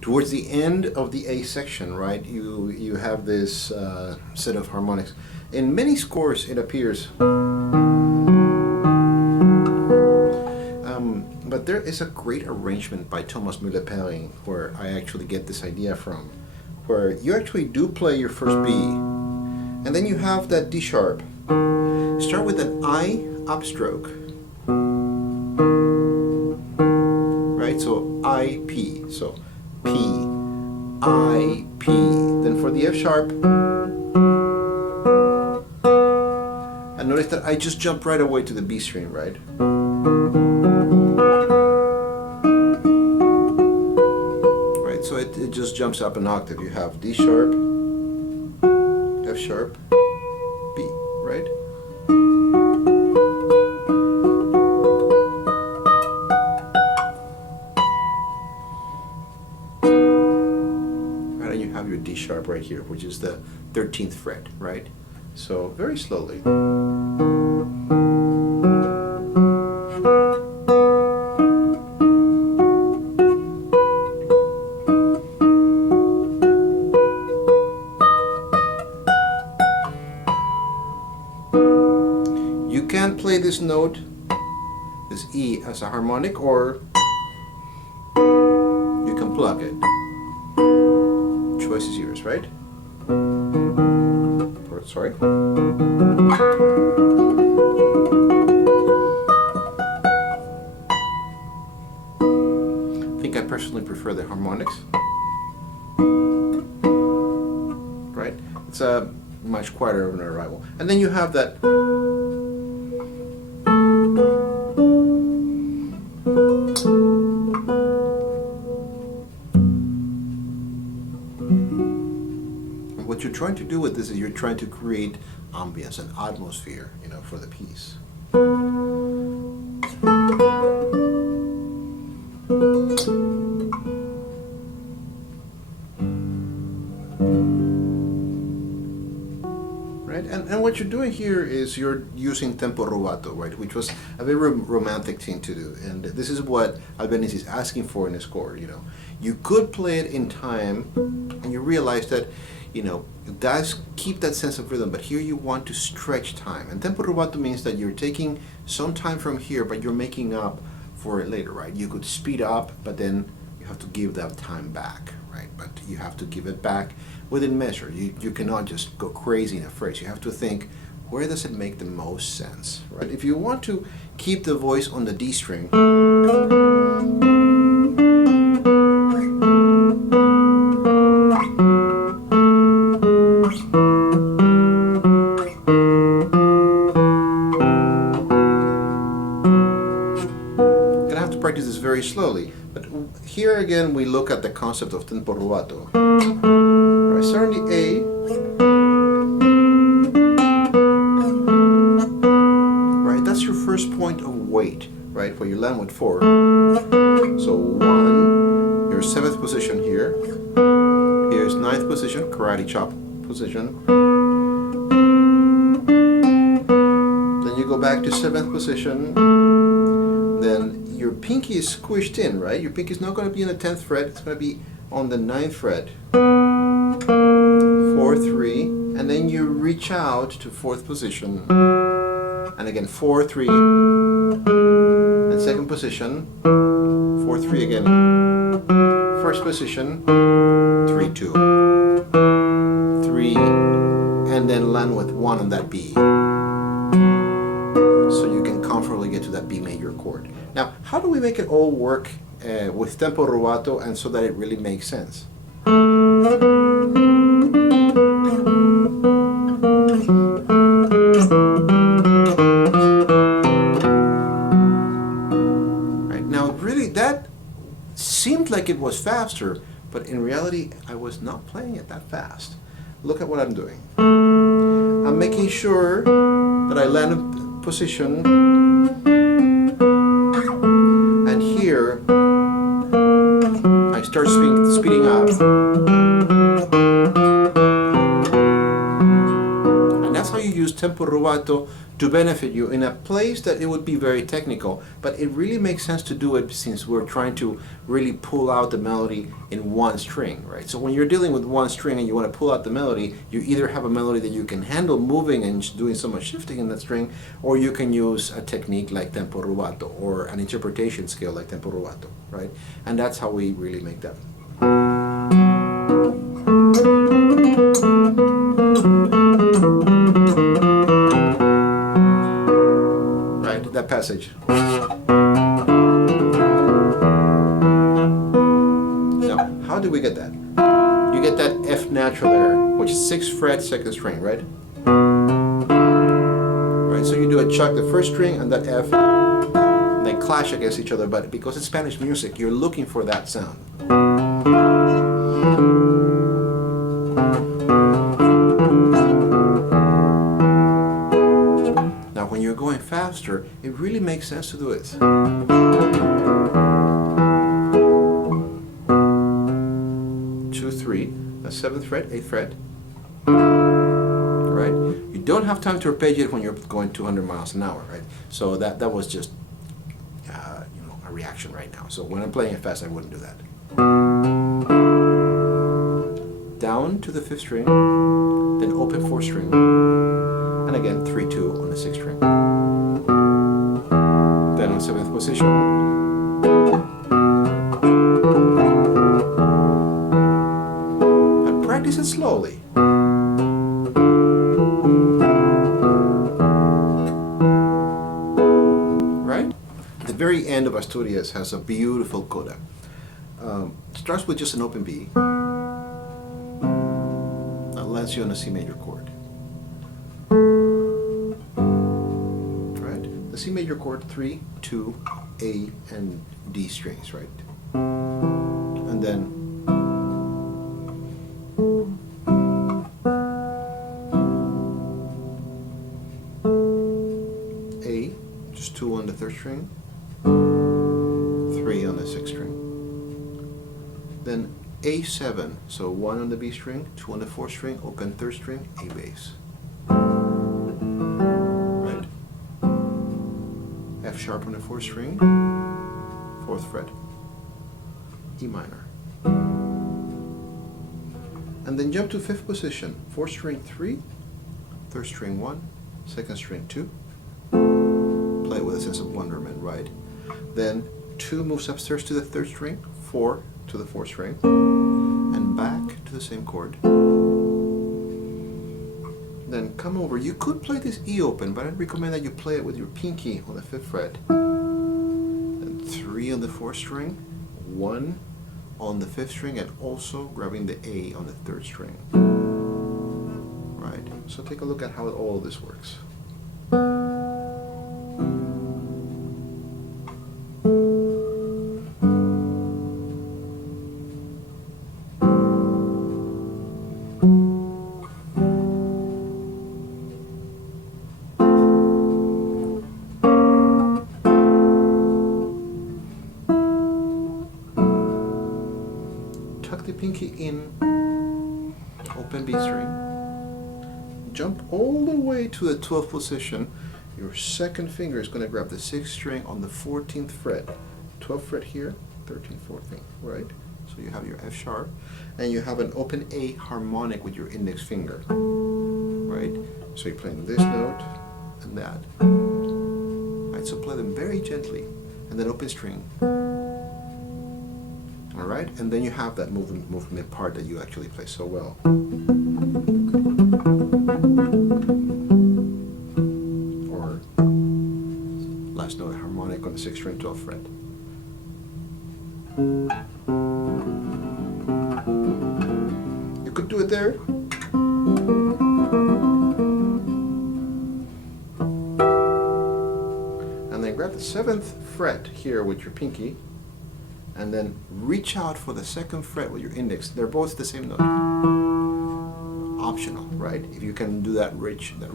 Towards the end of the A section, right, you have this set of harmonics. In many scores it appears, but there is a great arrangement by Thomas Müller-Perring where I actually get this idea from, where you actually do play your first B, and then you have that D sharp. Start with an I upstroke, right? So I P, so P, I, P. Then for the F sharp, and notice that I just jump right away to the B string, right? Right, so it just jumps up an octave. You have D sharp, F sharp, B, right? And you have your D sharp right here, which is the 13th fret, right? So very slowly. You can play this note, this E, as a harmonic, or you can plug it. Choice is yours, right? Sorry. I think I personally prefer the harmonics. Right? It's a much quieter of an arrival. And then you have that. What you're trying to do with this is you're trying to create ambience and atmosphere, you know, for the piece. Right? And what you're doing here is you're using tempo rubato, right, which was a very romantic thing to do. And this is what Albeniz is asking for in his score, you know. You could play it in time and you realize that, you know, it does keep that sense of rhythm, but here you want to stretch time. And tempo rubato means that you're taking some time from here, but you're making up for it later, right? You could speed up, but then you have to give that time back, right? But you have to give it back within measure. You cannot just go crazy in a phrase. You have to think, where does it make the most sense, right? If you want to keep the voice on the D string, practice this very slowly, but here again we look at the concept of tempo rubato. Right, start on the A, right? That's your first point of weight, right? Where you land with 4. So 1, your 7th position here. Here's 9th position, karate chop position. Then you go back to 7th position. Then your pinky is squished in, right? Your pinky is not going to be in the 10th fret, it's going to be on the 9th fret. 4, 3, and then you reach out to 4th position. And again, 4, 3, and 2nd position, 4, 3 again. 1st position, 3, 2, 3, and then land with 1 on that B. So you can comfortably get to that B major chord. Now, how do we make it all work with tempo rubato and so that it really makes sense? Right, now, really, that seemed like it was faster, but in reality, I was not playing it that fast. Look at what I'm doing. I'm making sure that I land in position, and here I start speeding up, and that's how you use tempo rubato to benefit you in a place that it would be very technical, but it really makes sense to do it since we're trying to really pull out the melody in one string, right? So when you're dealing with one string and you want to pull out the melody, you either have a melody that you can handle moving and doing so much shifting in that string, or you can use a technique like tempo rubato or an interpretation scale like tempo rubato, right? And that's how we really make that. Right, that passage. Now, how do we get that? You get that F natural there, which is 6th fret, 2nd string, right? Right, so you do a chuck the 1st string and that F, and they clash against each other, but because it's Spanish music, you're looking for that sound. Now when you're going faster, it really makes sense to do it. 2, 3, the 7th fret, 8th fret. Right? You don't have time to arpeggiate when you're going 200 miles an hour, right? So that was just a reaction right now. So when I'm playing it fast, I wouldn't do that. Down to the 5th string, then open 4th string, and again 3-2 on the 6th string. Then on 7th position. And practice it slowly. Right? The very end of Asturias has a beautiful coda. Starts with just an open B. Lands you on a C major chord. Right? The C major chord, 3, 2, A, and D strings, right? And then A, just 2 on the 3rd string, 3 on the 6th string. Then A7, so 1 on the B string, 2 on the 4th string, open 3rd string, A bass. Right? F sharp on the 4th string, 4th fret, E minor. And then jump to 5th position, 4th string 3, 3rd string 1, 2nd string 2. Play with a sense of wonderment, right? Then 2 moves upstairs to the 3rd string, 4 to the 4th string, and back to the same chord. Then come over. You could play this E open, but I'd recommend that you play it with your pinky on the 5th fret. Then 3 on the 4th string, 1 on the 5th string, and also grabbing the A on the 3rd string. Right? So take a look at how all of this works. Tuck the pinky in, open B string, jump all the way to the 12th position. Your second finger is going to grab the 6th string on the 14th fret, 12th fret here, 13th, 14th, right? So you have your F sharp, and you have an open A harmonic with your index finger, right? So you're playing this note and that, right? So play them very gently, and then open string. All right, and then you have that movement part that you actually play so well. Or last note harmonic on the 6th string, 12th fret. You could do it there. And then grab the 7th fret here with your pinky, and then reach out for the 2nd fret with your index. They're both the same note. Optional, right? If you can do that reach, you have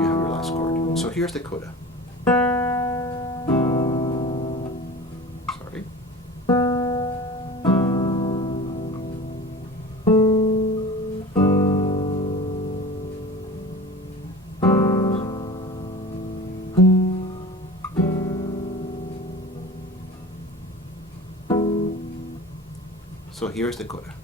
your last chord. So here's the coda. Sorry. So here's the coda.